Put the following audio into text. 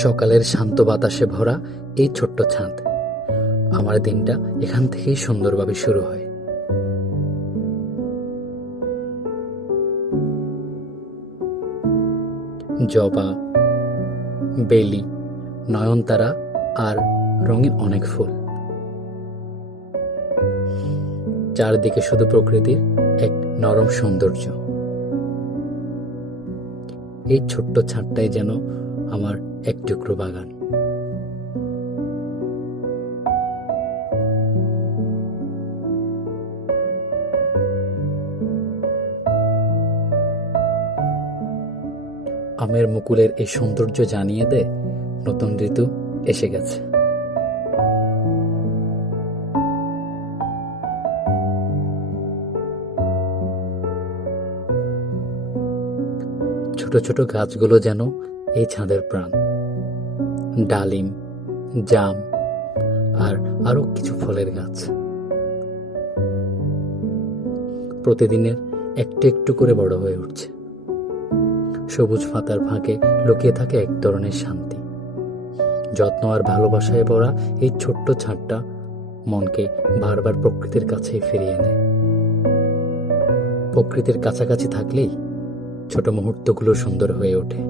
সকালের শান্ত বাতাসে ভরা এই ছোট্ট ছাদ, আমার দিনটা এখান থেকেই সুন্দরভাবে শুরু হয়। জবা, বেলি, নয়নতারা আর রঙিন অনেক ফুল, চারদিকে শুধু প্রকৃতির এক নরম সৌন্দর্য। এই ছোট্ট ছাদটাই যেন আমার এক টুকরো বাগান। আমের মুকুলের এই সৌন্দর্য জানিয়ে দেয় নতুন ঋতু এসে গেছে। ছোট ছোট গাছগুলো যেন এই ছাদের প্রাণ। ডালিম, জাম আর আরো কিছু ফলের গাছ প্রতিদিনের একটু একটু করে বড় হয়ে উঠছে। সবুজ পাতার ফাঁকে লুকিয়ে থাকে এক ধরনের শান্তি। যত্ন আর ভালোবাসায় ভরা এই ছোট্ট ছাদটা মনকে বারবার প্রকৃতির কাছে ফিরিয়ে নেয়। প্রকৃতির কাছাকাছি থাকলেই ছোট মুহূর্তগুলো সুন্দর হয়ে ওঠে।